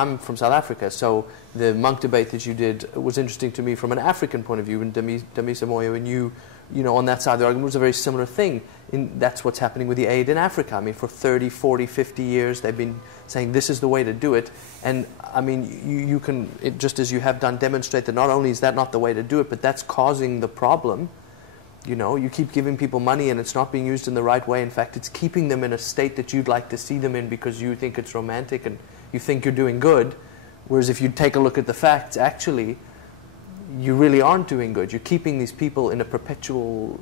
I'm from South Africa, so the monk debate that you did was interesting to me from an African point of view, and Damisa Moyo, and you know, on that side of the argument was a very similar thing. That's what's happening with the aid in Africa. I mean, for 30, 40, 50 years, they've been saying this is the way to do it. And, I mean, you can, just as you have done, demonstrate that not only is that not the way to do it, but that's causing the problem. You know, you keep giving people money and it's not being used in the right way. In fact, it's keeping them in a state that you'd like to see them in because you think it's romantic and you think you're doing good. Whereas if you take a look at the facts, actually, you really aren't doing good. You're keeping these people in a perpetual,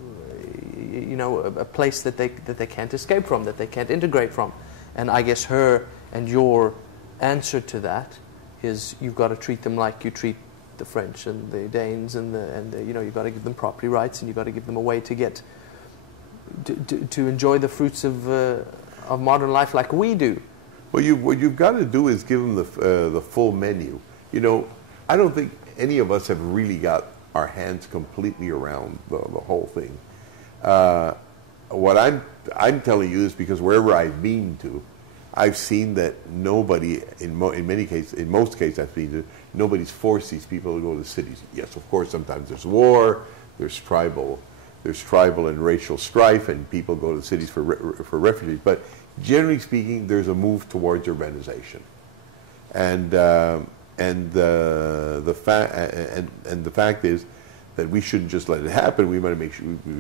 you know, a place that they can't escape from, that they can't integrate from. And I guess her and your answer to that is you've got to treat them like you treat the French and the Danes and the you know, you've got to give them property rights and you've got to give them a way to get to enjoy the fruits of modern life like we do. Well, what you've got to do is give them the full menu. You know, I don't think any of us have really got our hands completely around the whole thing. What I'm telling you is because wherever I've been to, I've seen that nobody, in most cases I've seen, nobody's forced these people to go to the cities. Yes, of course, sometimes there's war, there's tribal and racial strife, and people go to the cities for refugees. But generally speaking, there's a move towards urbanization, and the fact is that we shouldn't just let it happen. We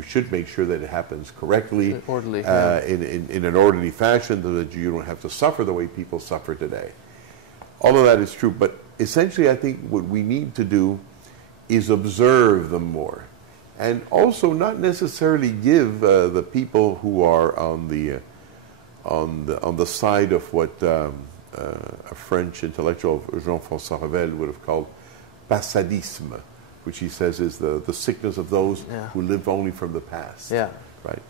should make sure that it happens correctly, orderly, in an orderly fashion, so that you don't have to suffer the way people suffer today. All of that is true, but essentially I think what we need to do is observe them more, and also not necessarily give the people who are on the side of what a French intellectual, Jean-François Revel, would have called passadisme, which he says is the sickness of those who live only from the past. Yeah. Right?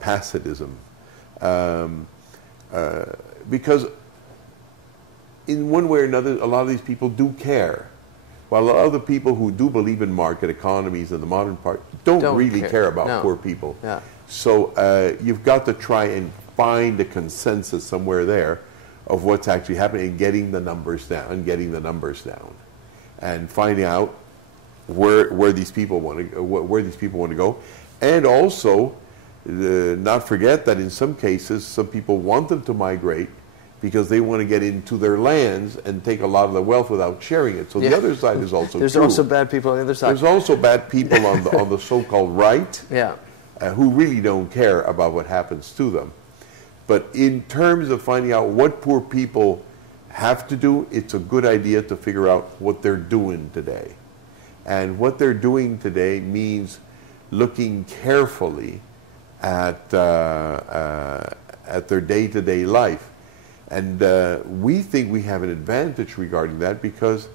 Passadism. Because in one way or another, a lot of these people do care. While a lot of the people who do believe in market economies and the modern part don't really care about poor people. Yeah. So you've got to try and find a consensus somewhere there of what's actually happening and getting the numbers down, and finding out where these people want to go, and also not forget that in some cases some people want them to migrate because they want to get into their lands and take a lot of the wealth without sharing it. So the other side is also There's true. also bad people on the other side. There's also bad people on the so-called right, who really don't care about what happens to them. But in terms of finding out what poor people have to do, it's a good idea to figure out what they're doing today. And what they're doing today means looking carefully at their day-to-day life. And we think we have an advantage regarding that because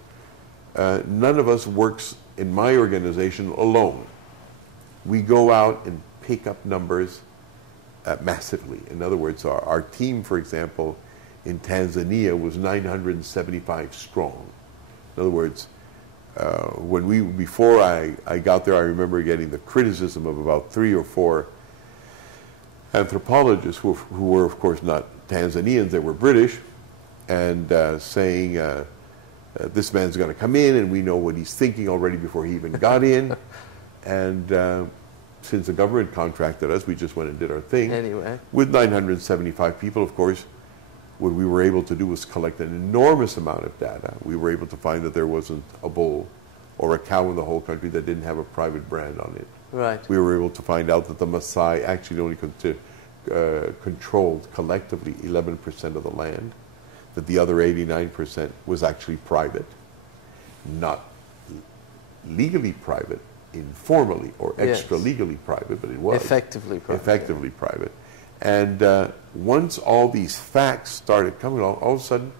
none of us works in my organization alone. We go out and pick up numbers massively. In other words, our team, for example, in Tanzania was 975 strong. In other words, before I got there, I remember getting the criticism of about 3 or 4 anthropologists who were, of course, not Tanzanians, they were British, and saying, this man's going to come in and we know what he's thinking already before he even got in. And since the government contracted us, we just went and did our thing. Anyway. With 975 people, of course, what we were able to do was collect an enormous amount of data. We were able to find that there wasn't a bull or a cow in the whole country that didn't have a private brand on it. Right. We were able to find out that the Maasai actually only controlled collectively 11% of the land, that the other 89% was actually private, not legally private, informally or extra-legally private, but it was. Effectively private. Effectively private. And once all these facts started coming along, all of a sudden,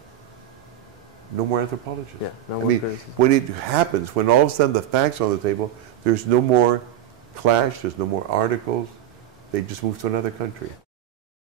no more anthropologists. Yeah, no more criticism. When it happens, when all of a sudden the facts are on the table, there's no more clash, there's no more articles, they just move to another country.